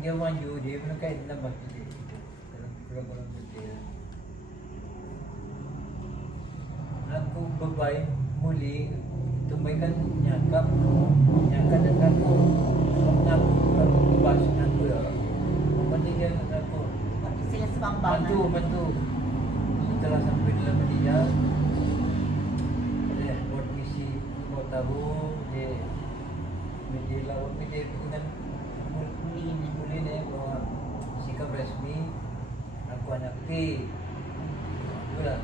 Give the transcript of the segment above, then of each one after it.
Dia maju, dia menekan nambah dia. Kurang betul. Aku bebai muli tumaikan nyakap dan aku kalau bebas aku ya. Kemudian aku Sila sebang-bang. bantu. Setelah sampai dalam dia ada buat misi mau tahu dia lawan dia dengan muli ni bawa sikap resmi aku anak T. Itulah.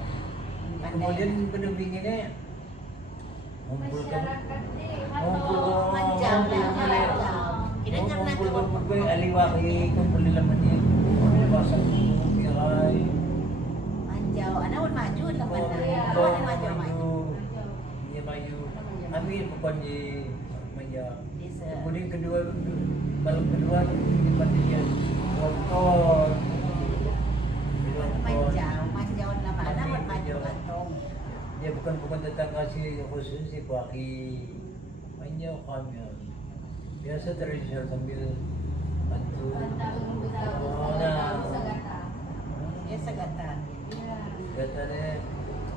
Kemudian pendamping ini mengumpulkan ahli waris kumpul dalam dia pasang birai Manjau, anak pun maju lah mana. Maju. Dia maju. Ambil pokok di meja. Kemudian malam kedua di dia nonton. Manjau lah mana pun maju kantong. Dia bukan tetangga si khusus si Paki. Manjau kami. Biasa tradisional sambil bantu. Dia segatan. Katanya,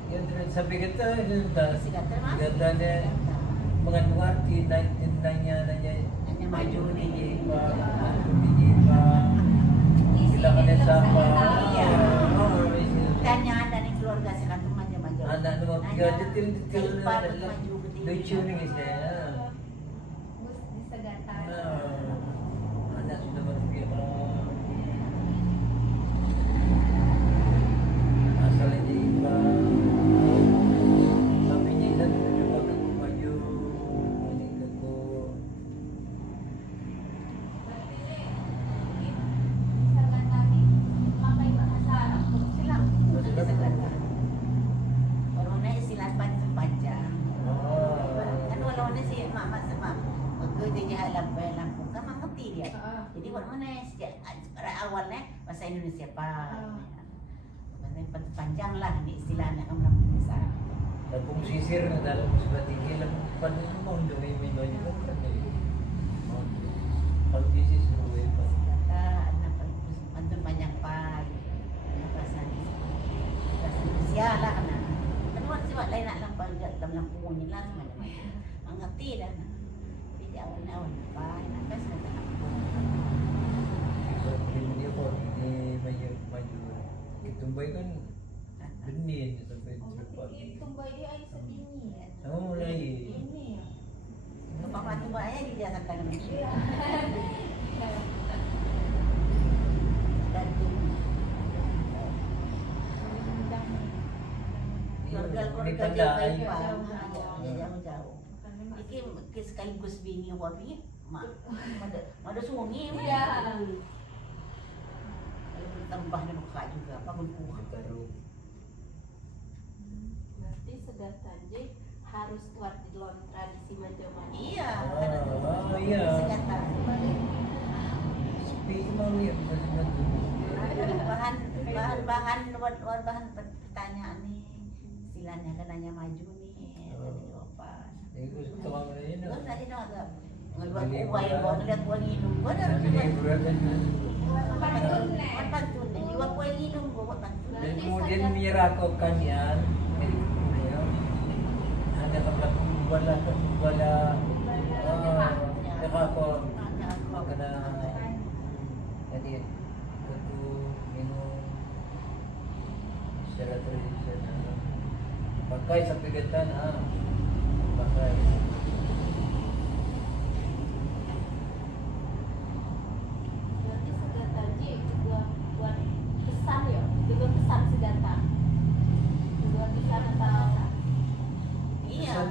yang sampai kita Katanya mengandung arti nanya maju ni silakan siapa tanya dari keluarga sekarang maju anak nomor 3 detail lucu ni saya anak sudah berkira asal ini tapi ni kan juga aku maju ini aku jadi mana awalnya bahasa Indonesia panjang lah ini istilahnya kamu Indonesia. Kung sisir na dalam sudah tinggi lang pano mo dumi mo yun kalau bisnis ruwe pa kata anak pantun banyak pa bahasa Indonesia lah kana kan sih lain nak lang dalam punya lah macam mengerti dah tidak awal pa nak sana dia ko ini maju kitumbay kan benih sampai Tumbay dia ay sa bini. mulai Ini. Papa tumbaya di dia kata manusia. Dan keluarga jauh. Iki sekaligus bini wabi, ada sungi Ya. tambah na mukha juga, pagulkuha. Berarti sedatan J harus kuat di dalam tradisi Majapahit. Iya, iya. Segatan. Speak mau ya, bahan pertanyaan nih, istilahnya kan hanya maju nih, tadi apa? Itu tuang ini. Terus tadi no agak ngeliat kuah yang mau ngeliat kuah hidung, gua ada pantun, ngeliat kuah hidung, gua pantun. Dan kemudian menyerahkan yan, ada wala nakako makana jadi tentu minum secara tradisional pakai sampai getan pakai Berarti sedatan J juga buat pesan ya, juga pesan sedatan. Juga pesan atau Iya,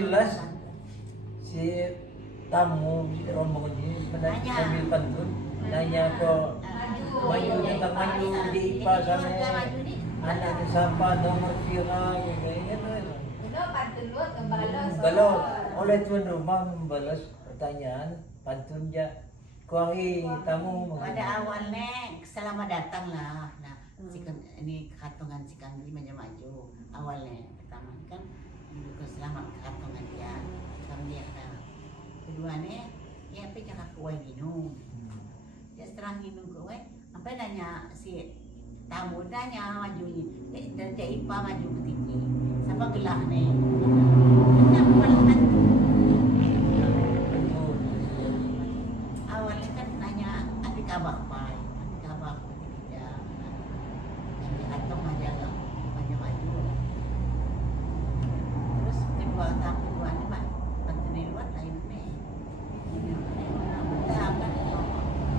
jelas si tamu di rombongan ini Nanya. sambil pantun nanya ke maju tentang maju di IPA sana anak di siapa nomor pira gitu. Udah pantun lu ngebalas. Kalau oleh tuan rumah membalas pertanyaan pantun ja kuari tamu Pada awalnya selamat datang lah. Nah, ini katungan si Kang Li maju awalnya pertama kan ke selamat katungan dia sama dia kata keduanya ya apa jangan kue minum ya setelah minum kue sampai nanya si tamu nanya maju ini dan dia IPA maju ke tinggi sama gelah nih kenapa malah hantu awalnya kan nanya adik abah pai adik abah tidak atau aja maju terus kedua tahap kedua ini mak penting luar lain nih tahap kan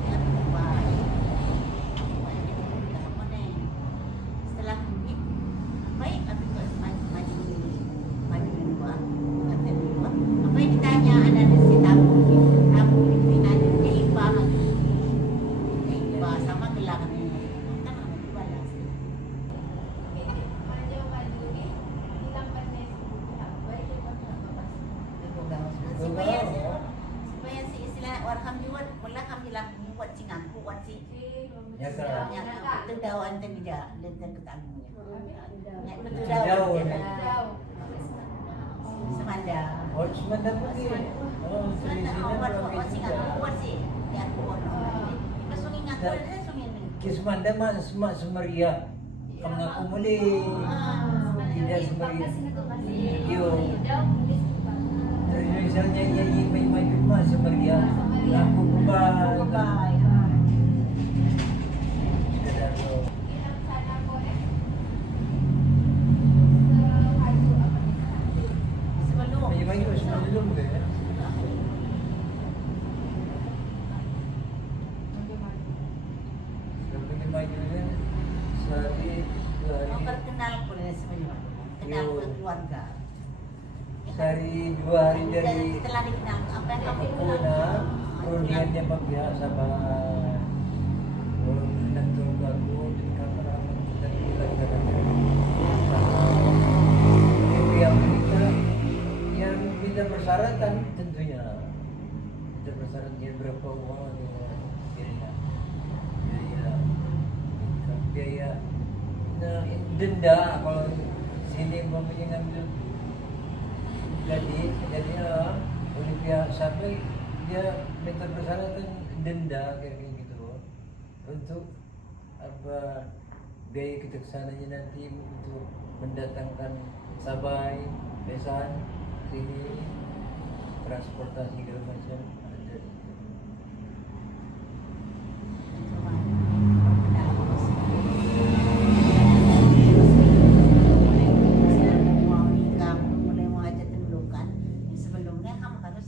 yang baik setelah ini baik tapi maju dua penting dua apa yang ditanya ada di si tamu ditanya dia IPA lagi IPA sama gelang nih kan namanya balas Maju ni hilang pandai baik itu supaya si istilah warham juga wala kami lang buat si ngaku buat si Ya, Kak. yang itu dawan dan tidak dan ketemu ya itu Daun. dawan semanda Oh semanda putih oh semanda sini buat buat si ngaku buat si ya buat pas sungi ngaku ada sungi ini Kismanda mas mak semeria mengaku muli tidak semeria yo dari misalnya ya mai maju mas semeria ngaku kebal bye sekedar lo hilang sana boleh maju apa ni sebelum mai maju sebelum ke sebelum maju kan sehari dua hari memperkenal pun sebenarnya kenal Yo. keluarga sehari dua hari dari setelah dikenal apa yang kamu Kuna, kemudiannya biasa banget. Belum tentu aku di kamar dan yang kita yang kita persyaratan tentunya kita persyaratan berapa uang dirinya biaya nah denda kalau sini mempunyai ngambil jadi oleh pihak sampai dia minta persyaratan denda kayak gitu untuk apa biaya kita kesananya nanti untuk mendatangkan sabai besan sini transportasi segala macam ada sebelumnya kamu harus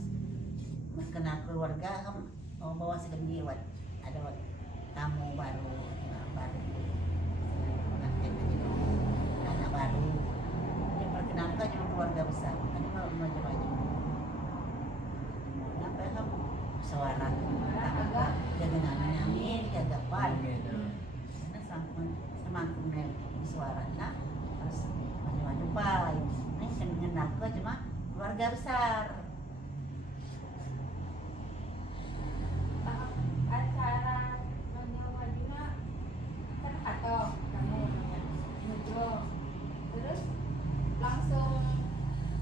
mengenal keluarga kamu mau bawa sendiri ada tamu baru anak baru dia perkenalkan dengan keluarga besar makanya mau maju-maju apa kamu suara dengan amin jaga pan karena semakin suara lah harus maju-maju pan ini mengenal kau cuma keluarga besar acara menyewajinya kan atau kamu muncul terus langsung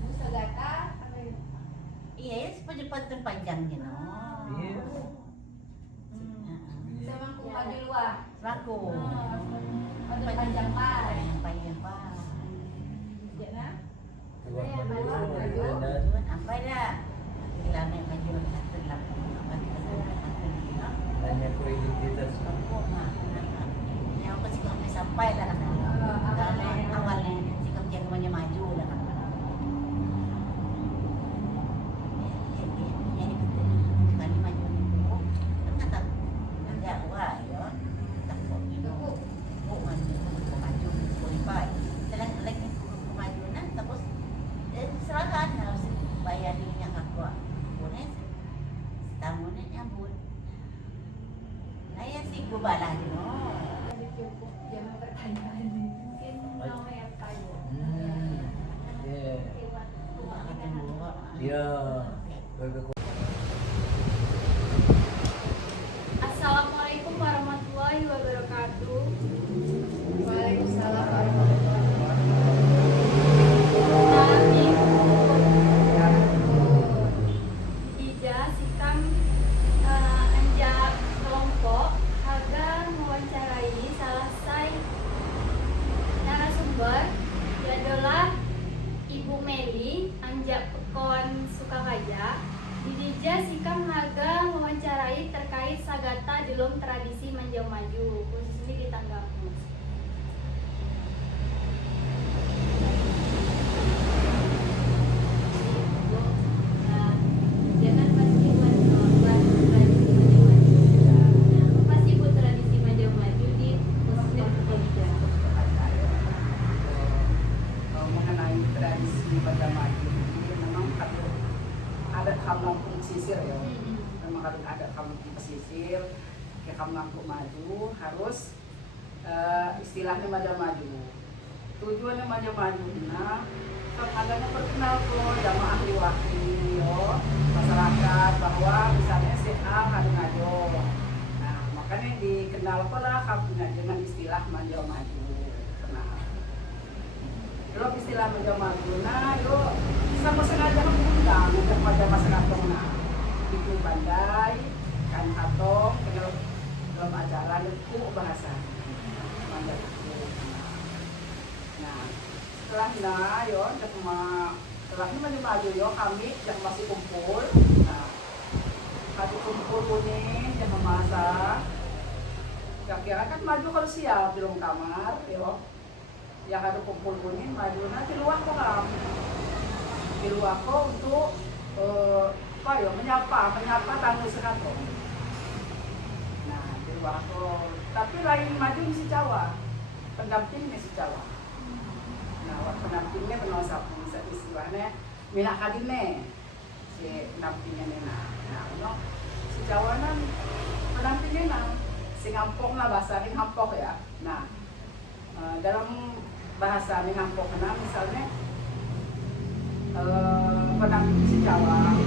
musagata apa ya? iya ya sepanjang panjang gitu Iya. Semangkuk maju luar Selaku ada panjang par panjang pak jana Dua Iya, maju, maju. dan Tuhan apa dah hilangnya maju satu laku apa hanya ku identitas yang aku sih kami sampai lah kan karena awalnya si kami jagoannya maju lah kan jadi kami maju kan kata enggak wah ya takut itu kok maju kulipai setelah lagi maju nah terus serahkan harus nyambut. Nah ya sih gue balah no. Jadi cukup jangan pertanyaan mungkin mau yang tahu. Iya. Ketemu kok. Iya. Bagus. Assalamualaikum warahmatullahi wabarakatuh. Waalaikumsalam warahmatullahi Kami wabarakatuh. Ija Sikam anjak kelompok agar mewawancarai salah satu narasumber ia adalah Ibu Meli anjak Pekon Sukakaya. Didija Sikam haga mewawancarai terkait sagata dalam tradisi Manjau Maju khususnya di Tanggamus. Jangan pasti buat tradisi Manjau Maju. Nah, pasti buat tradisi Manjau Maju di khususnya di Jogja. Mengenai tradisi pada maju ini memang ada kampung pesisir ya. Memang harus ada kampung pesisir. Ke kampung maju harus istilahnya maju. Tujuannya maju. Nah, kan ada memperkenal kok jamaah ahli wakil yo masyarakat bahwa misalnya si A ada ngajo. Nah, makanya dikenal pula kampung dengan istilah maju. Kenal. Kalau istilah Manjau Maju, nah yo sama sengaja mengundang untuk masyarakat nah itu bandai kan katong kenal dalam acara itu bahasa Manjau itu. Nah setelahnya yo setelahnya Manjau Maju yo kami yang masih kumpul. Nah kami kumpul kuning yang memasak. Kira-kira kan maju kalau siap di dalam kamar yo. Yang ada kumpul kuning maju nanti luar kok kan di luar kok untuk apa ya menyapa tamu sekato. Nah di luar kok tapi lain maju si Jawa pendampingnya si Jawa. Nah waktu pendampingnya penuh sapu istilahnya minak kadine si pendampingnya nena. Nah si Jawa nan pendampingnya nah si ngampok lah bahasa ini ngampok ya. Nah dalam bahasa Minangkabau misalnya pendamping si Jawa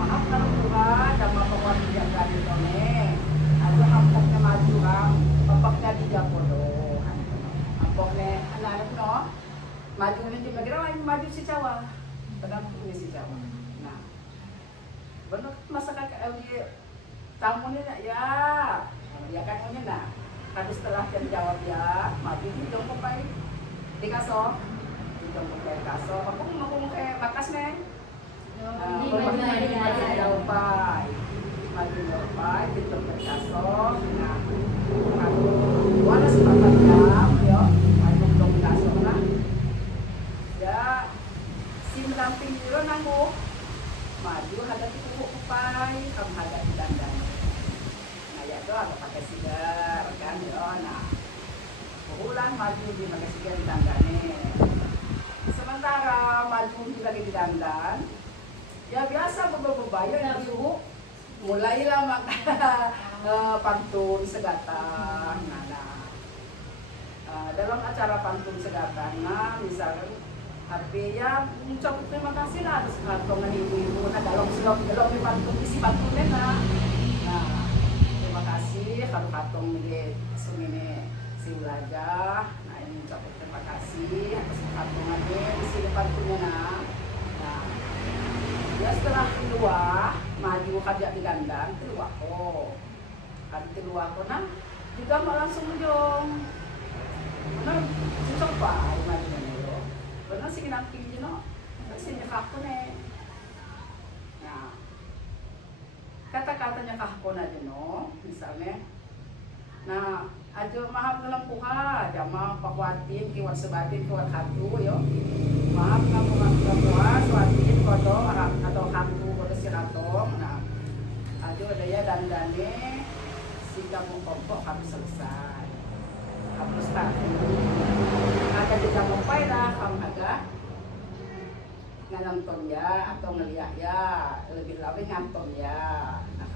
maaf kalau bukan sama penguat jaga di tone ada hampoknya maju kan bapaknya di Japodo hampoknya anak-anak no maju ini juga kira lain maju si Jawa pendampingnya si Jawa. Nah benar masyarakat tamunya ya kan nah harus setelah yang jawab ya maju di jongkok baik di kaso di jongkok baik kaso aku mau kayak bakas nih maju jawab baik di jongkok kaso nah wala sepakat jam yo maju jongkok kaso lah ya si mendamping dulu nanggu maju hadapi kuku kupai kamu hadapi dandan. Ya itu ada pakai sigar kan ya. Nah pulang maju di pakai sigar di dandane. Sementara maju di lagi di dandan ya biasa bebayar ibu mulailah pantun segata. Dalam acara pantun segata misalkan artinya ucap terima kasih lah atas kantongan ibu-ibu nah dalam pantun isi pantunnya nah terima kasih kalau katong milik sumine si Ulaga. Nah ini ucap terima kasih atas katongannya di sini pantunnya nah ya setelah keluar maju kerja di gandang keluar kok kan keluar kok nah juga mau langsung jong benar cocok pak maju nih benar sih namping no sih nyekak ko nih. Nah kata-katanya kahkona no misalnya nah aja maaf dalam puha jama pakwatin kiwat sebatin kiwat hantu yo maaf dalam puha swatin kodo atau hantu kodo siratong. Nah aja ada ya dandane si kamu kompok harus selesai harus start agak jejak mumpai lah kamu agak nonton ya atau ngeliat ya lebih lebih nonton ya nah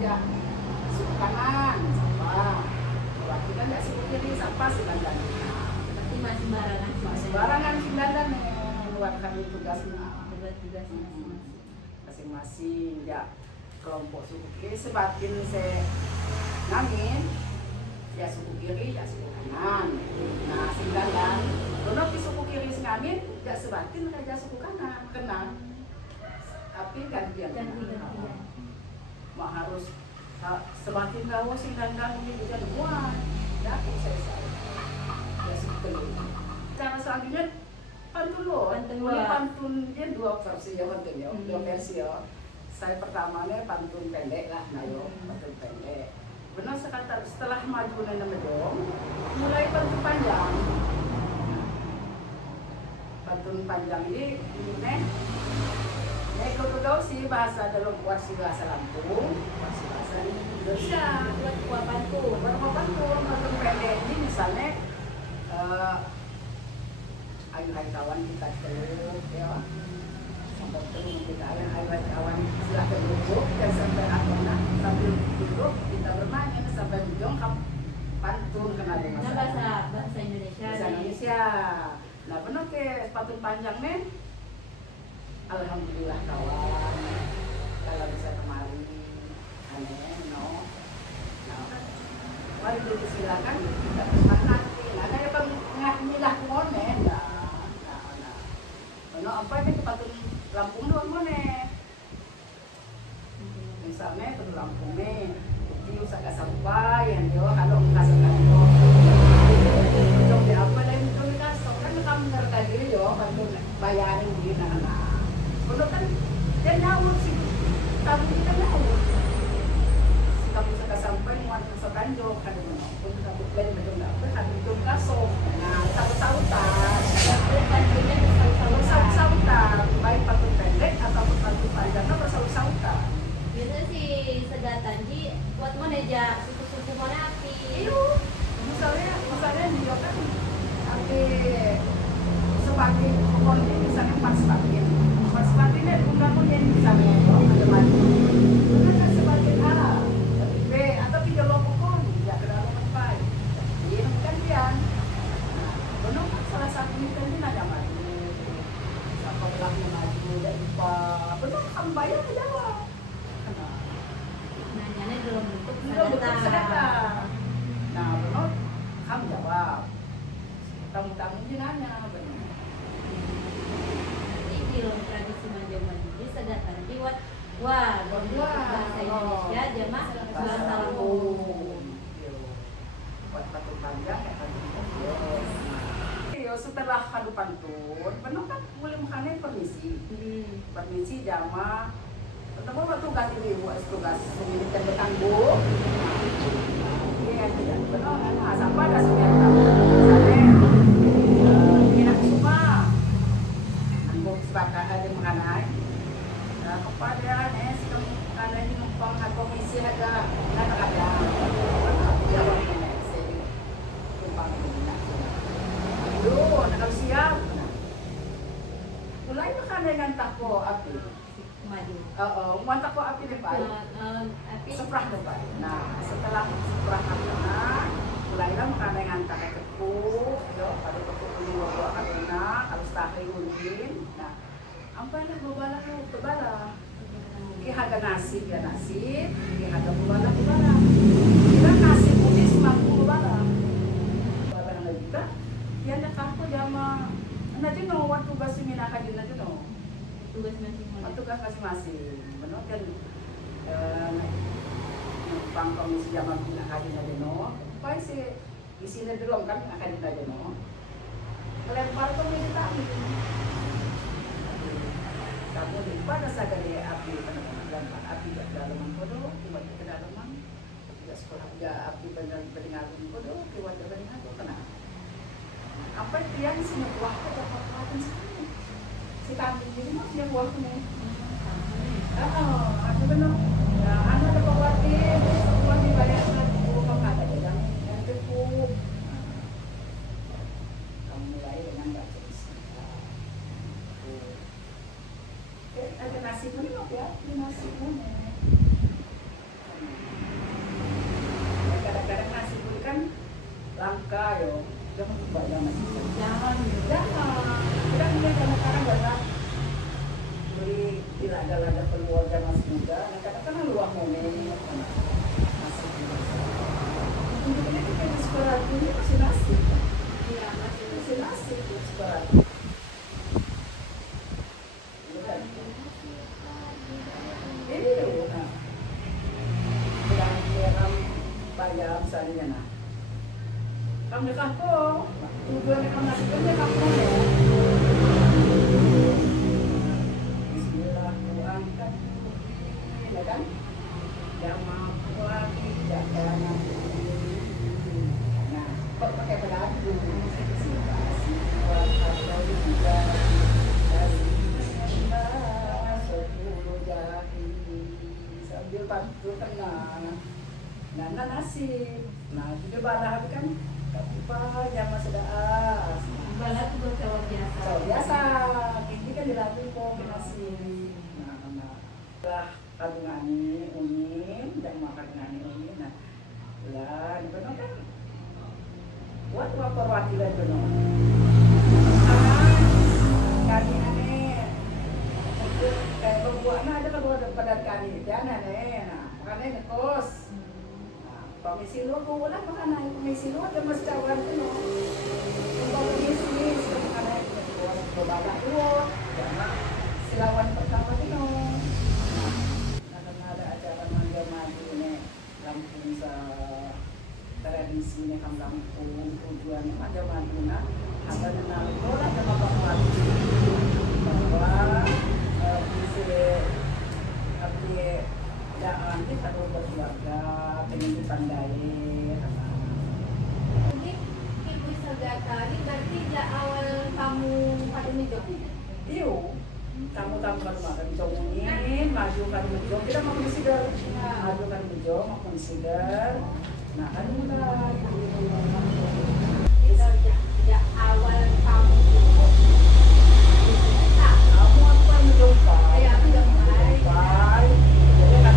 dia suku kanan, sampah. Kalau kita nggak suku kiri, sampah si dandan. Berarti masih sembarangan. Sembarangan si dandan buat kami tugasnya. Tugas masing-masing. Masing-masing ya kelompok suku kiri sebatin saya ngamin ya suku kiri ya suku kanan. Nah si dandan kalau di suku kiri ngamin ya sebatin aja suku kanan kenal. Tapi gantian. Mak harus semakin gawa si dandan ini juga dua ya aku selesai ya sebetulnya cara selanjutnya pantun loh ini pantun dia dua versi ya pantun ya dua versi ya saya pertamanya pantun pendek lah nah yo pantun pendek benar setelah maju nana medong mulai pantun panjang pantun panjang ini kau sih bahasa dalam buat si bahasa Lampung, bahasa Indonesia, buat pantun pendek ini misalnya, ayo hai kawan kita teluk, ya, sampai teluk kita ayo hai kawan silakan duduk dan sampai sambil duduk kita bermain sampai ujung pantun kena dengan bahasa Indonesia. Bahasa Indonesia. Nah benar ke pantun panjang nih. Alhamdulillah kawan, kalau bisa kemari, aneh, no. Mari dulu silakan kita bersemangat. Nah, ada yang milah mone, nah, apa ini kepatun Lampung doang mone. Misalnya penuh Lampung nih, itu usah sampai yang dia kalau kasih kantor. Jom di apa dan itu kasih kan kamu ngerti diri yo, pantun bayarin di anak. Kalau kan dia nyawut sih, kamu kita nyawut. Si kamu suka sampai muat kesokan jauh kan mana? Untuk kamu plan betul nggak? Kan itu kasih. Nah, sautan. Sautan. Baik pantun pendek atau pantun panjang apa sautan? Biasanya si segatan di buat mana aja suku-suku mana api. Iyo, misalnya dia kan api sebagai pokok ini misalnya pas sebagai Sepertinya undang yang misalnya ada maju, bukan sebagai A, B atau tiga lompok pun tidak terlalu cepat. Ini gantian. Benar salah satu ini kan ada maju, siapa belakangnya maju dan lupa. Benar kamu bayar ke Jawa. Nanyanya belum bentuk sedekah. Nah benar kamu jawab. Tamu-tamu nanya benar. Film tradisi Manjaman di segatan buat bahasa Indonesia jamaah bahasa Lampung. Buat pantun panjang ya pantun. Setelah kadu pantun, benar kan boleh makannya permisi. Permisi jamaah. Pertama waktu tugas ini buat tugas pemilikan bertanggung. Iya tidak benar kan? Sampai ada sekian tahun. Misalnya minat semua. Sebagai ada makanan, kepada nes karena di numpang komisi ada jawab saya numpang aduh nak siap mulai makan dengan tako api maju mantap kok api depan seprah depan nah setelah seprah apinya mulailah makan dengan tako tepuk pada tepuk dulu karena harus tahi undin nah apa yang bubala bubala ki harga nasi ya nasi ki harga bubala kita nasi putih semangkuk bubala na juga yan nakako jama nanti no waktu tugas minaka din nanti no tugas masing-masing tugas masing-masing benar kan pang komisi jama minaka din nanti no pa si isina dulu kan akan din no lempar komisi tadi kamu di pada sadari api lempar api ke dalaman kodo kiwat ke dalaman tidak sekolah ya api benar beringatun kodo kiwat ke beringatun kena apa yang semua buah ke dapat sekali si kambing ini mah dia buah nih aku benar anak ada khawatir semua dibayar bukan kata yang cukup kamu mulai dengan baca ada nasi pun ya, nasi pun. buka yo. Jangan buka jangan sih. Jangan. Kita mulai sekarang banyak beli tidak ada keluarga masih muda. Nah katakanlah luang momen masih muda. Untuk ini kita di sekolah ini masih nasi. Iya, Masih nasi di sekolah. Ini loh, nah. Yang bayar misalnya nah. Kamu kamu, tujuan kamu nasi kerja kamu ya. Bismillah, angkat, ya kan? Yang mampu lagi, tidak jalan. Nah, kok pakai beladu? Situasi atau juga dari sepuluh jari sambil bantu tengah. Nah, nasi. Nah, juga balah kan apa jam sedaas. Balah itu bercawat biasa. Oh, biasa. Ini kan dilatih kok nasi. Nah, lah kandungan ini umin dan makan ngani umin. Nah, lah di benar kan buat perwakilan benar. Kami aneh. Kayak pembuatan ada kedua pada kami dan aneh. Nah, makanya ngekos. Komisi lu ko wala pa kana komisi lu ada mas cawan ko no. Kung komisi sa kana ko bala ko jama silawan pertama ko no. Ada acara mangga maju ne Lampung sa tradisi ne kam Lampung tujuan mangga maju na ada na bola sama Bapak bahwa bisa daan kita berkeluarga pengen dipandai. Jadi Ibu Sagata ini berarti sejak awal kamu pada hidup. Iyo, tamu-tamu kan makan jomongin, maju kan menjom, kita mau consider, maju kan menjom, mau consider. Nah kan mulai. Kita sejak awal kamu hidup. Kamu aku kan menjompai. Ayah aku jompai. Jompai. Jadi kan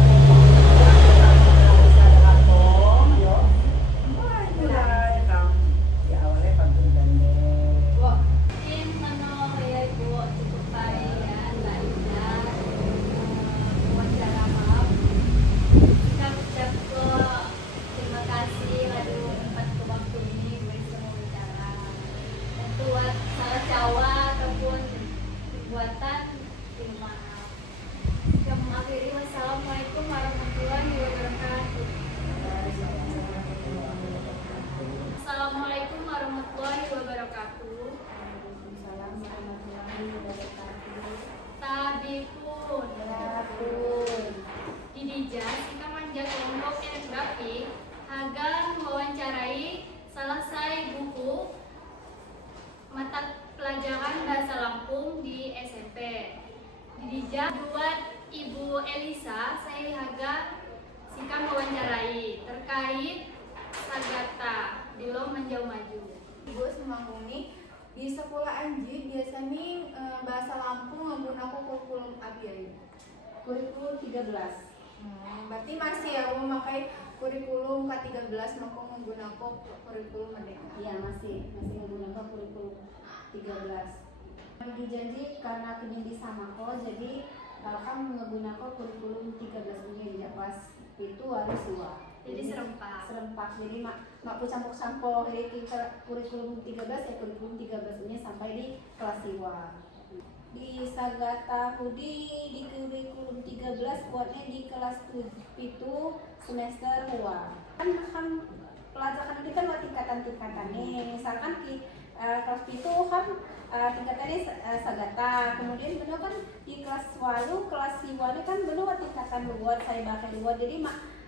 Mungkin menurut saya Ibu cukup baik ya, Mbak Ida. Wawancara maaf. Kita ucap terima kasih lalu tempat ke waktu ini beri semua bicara. Untuk salah Jawa ataupun perbuatan terima maaf. Kita mengakhiri wassalamualaikum warahmatullahi wabarakatuh. Assalamualaikum warahmatullahi wabarakatuh. Waalaikumsalam warahmatullahi wabarakatuh. Tabipun. Didija Sika Manja kelompok etnografi agar mewawancarai selesai buku mata pelajaran bahasa Lampung di SMP. Didija buat Ibu Elisa saya haga Sika mewawancarai terkait Sagata di Lo Menjauh Maju. Ibu Semanguni di sekolah Anji biasanya bahasa Lampung menggunakan kurikulum ABI. Kurikulum 13. Berarti masih ya memakai kurikulum K13 maka menggunakan kurikulum Merdeka. Iya masih menggunakan kurikulum 13. Dijanji karena kini sama kok jadi kan menggunakan kurikulum 13 ini pas itu harus dua. Jadi serempak. Jadi mak campur-campur kita kurikulum 13 ya kurikulum 13 ini sampai di kelas siwa. Di Sagata Hudi di kurikulum 13 kuatnya di kelas 7 itu semester 2. Kan pelajaran itu kan tingkatan-tingkatan nih. Misalkan di kelas itu kan tingkatannya Sagata. Kemudian benar kan di kelas walu kelas siwa ini kan benar tingkatan luar saya bakal luar. Jadi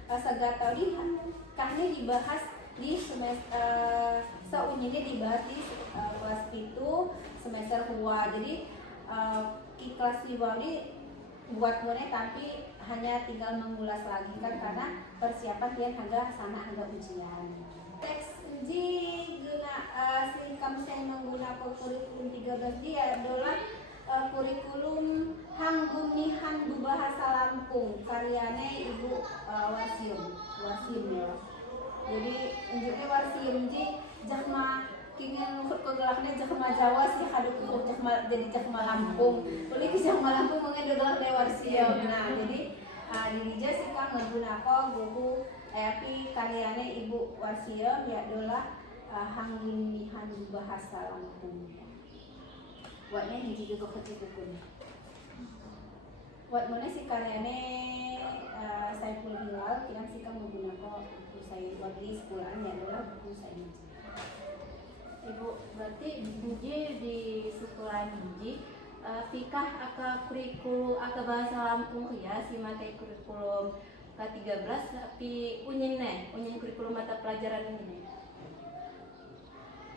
Sagata ini kahnya dibahas di semester seunyanya dibahas di kelas itu semester 2. Jadi di kelas siwa ini buat mulai tapi hanya tinggal mengulas lagi kan karena persiapan dia agak sama agak ujian. Teks uji guna kamu yang menggunakan kurikulum 13 dia adalah kurikulum Hanggunihan Bahasa Lampung karyanya Ibu Wasim ya. Jadi unjuknya Wasim ji kingin ngukut ko galaknya Jakma Jawa sih kaduk ikut jadi Jakma Lampung. Uli ke Jakma Lampung mungkin galak lewat siang. Nah jadi dirija sih kan ngeguna ko buku api karyanya Ibu Warsio ya dola hangginihan bahasa Lampung. Watnya hiji juga kecil bukunya. Wat mana si karyanya Saiful Hilal kira sih kan ngeguna ko buku saya buat di sekolahan ya dola buku saya. Ibu, berarti di sekolah Niji fikah aka kurikulum aka bahasa Lampung ya si materi kurikulum ke-13 tapi unyin kurikulum mata pelajaran ini.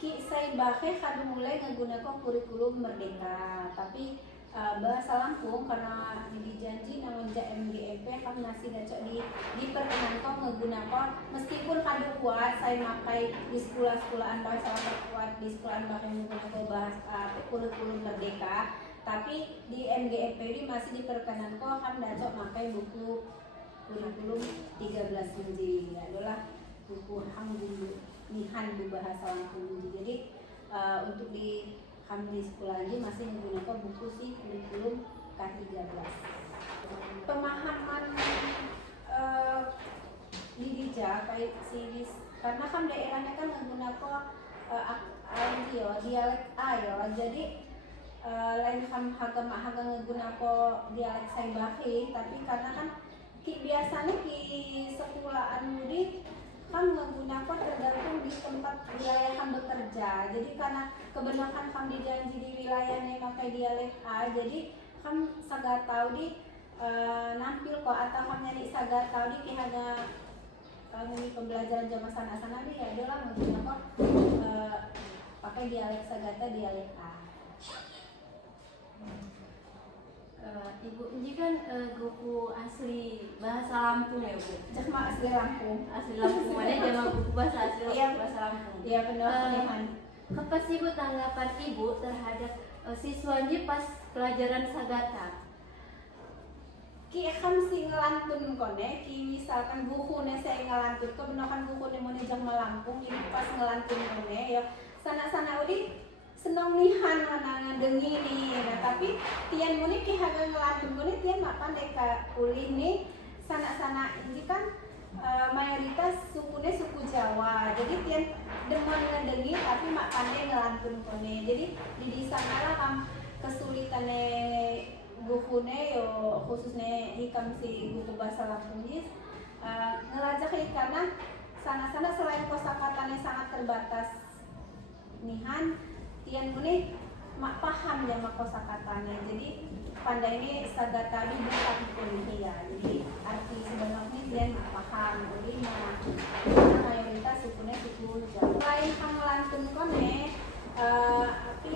Ki saya bahkan kadu mulai menggunakan kurikulum merdeka tapi bahasa Lampung karena dijanji nangonja MGMP kan masih dacok diperkenankan menggunakan meskipun kadu kuat saya makai di sekolah-sekolahan bahasa kuat di sekolahan bahkan menggunakan bahasa kurikulum merdeka tapi di MGMP ini masih diperkenankan kan dacok makai buku kurikulum 13 ini adalah buku hanggunihan bahasa Lampung jadi untuk di kami di sekolah ini masih menggunakan buku si kurikulum K13. Pemahaman di Dija kayak karena kan daerahnya kan menggunakan dialek ayo jadi lain kan haga menggunakan dialek Saibahi tapi karena kan biasanya di sekolahan murid kan menggunakan tergantung di tempat wilayah kan bekerja jadi karena kebanyakan kan dijanji di wilayahnya pakai dialek A jadi kan sagak tahu di nampil kok atau kan nyari sagak tahu di kihana ini pembelajaran zaman sana dia adalah menggunakan pakai dialek sagata dialek A. Ibu ini kan buku asli bahasa Lampung ya Bu? Cuma asli Lampung. Asli Lampung, mana jangan buku bahasa asli bahasa Lampung. Iya benar. Apa sih Bu tanggapan Ibu terhadap siswanya pas pelajaran sagata? Ki kan si ngelantun kone, ki misalkan bukunya saya ngelantun, kok benakan bukunya mau nejak Lampung, jadi pas ngelantun kone ya sana udi senang nihan mana dengi nih, nah tapi tian muni ki haga ngelantun muni tian mak pandai ka uli nih sana ini kan mayoritas sukunya suku Jawa, jadi tian demen ngedengi tapi mak pandai ngelantun kone, jadi di sana lah kam kesulitannya bukunya yo khususnya hikam si buku bahasa Lampung ngelajak karena sana selain kosakatanya sangat terbatas nihan tian muni mak paham ya mak kosakatanya jadi pandai ini sagata ini bukan kuliah ya jadi arti sebenarnya tian paham jadi mayoritas sukunya suku Jawa lain kang ngelantun kone tapi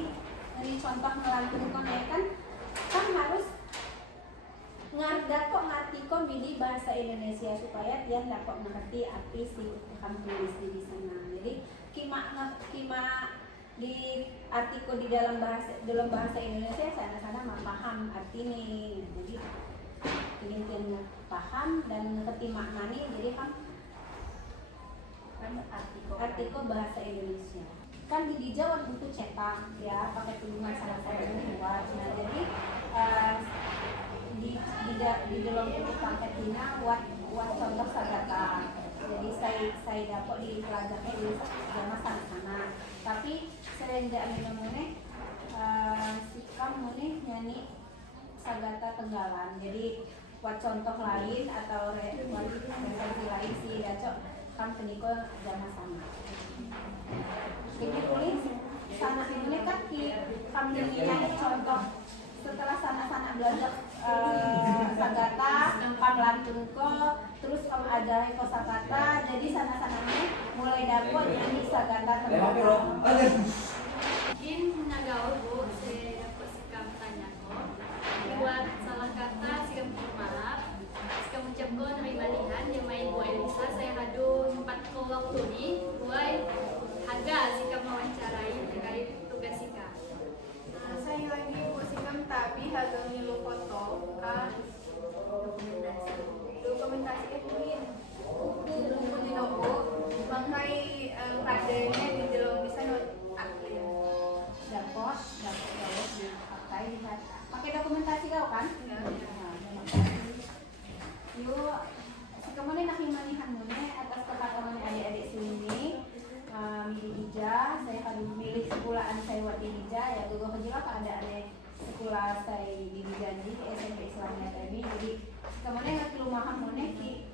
ini contoh ngelantun kone kan harus ngerti kok di bahasa Indonesia supaya dia dapat mengerti arti si kamu tulis di sana. Jadi kima di artikel di dalam bahasa Indonesia sana mah paham arti ini. Jadi ini paham dan ngerti maknanya jadi kan artikel bahasa Indonesia. Kan di Jawa buku cetak ya pakai tulisan sama buat. Nah jadi di dalam buku paket ini buat contoh sagata. Jadi saya dapat di pelajarnya di zaman sana. Tapi saya tidak menemukan sikam muni nyanyi sagata Tenggalan. Jadi buat contoh lain atau referensi lain sih dacok kan peniko zaman sana. Ini tulis sana ini kan kami nyanyi contoh setelah sana belajar sagata pamlantun ko terus kamu ajarin kosakata jadi sana ini mulai dapat nyanyi sagata Tenggalan. Mungkin nagaul Bu, saya dapat sikap tanya kok buat salah kata sikap bermalap sikap ucap ko nerima lihan yang main Bu Elisa saya hadu 4 waktu ini buat harga sikap mewawancarai terkait tugas sikap. Saya lagi buat sikam tapi harga ngilu foto kan dokumentasi Edwin di nopo makai radenya di dalam bisa sekulaan saya buat di Nija ya gue juga keadaan sekolah saya di Nija di SMP Islamnya tadi jadi kemana nggak rumah mana ki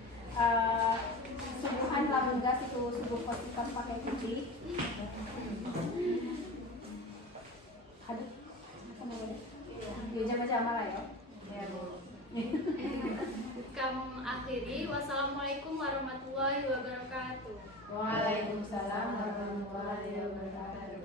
subuhan lamun gas itu subuh pastikan pakai putih aduh apa namanya ya jama-jama lah ya Kami akhiri. Wassalamualaikum warahmatullahi wabarakatuh. Waalaikumsalam warahmatullahi wabarakatuh.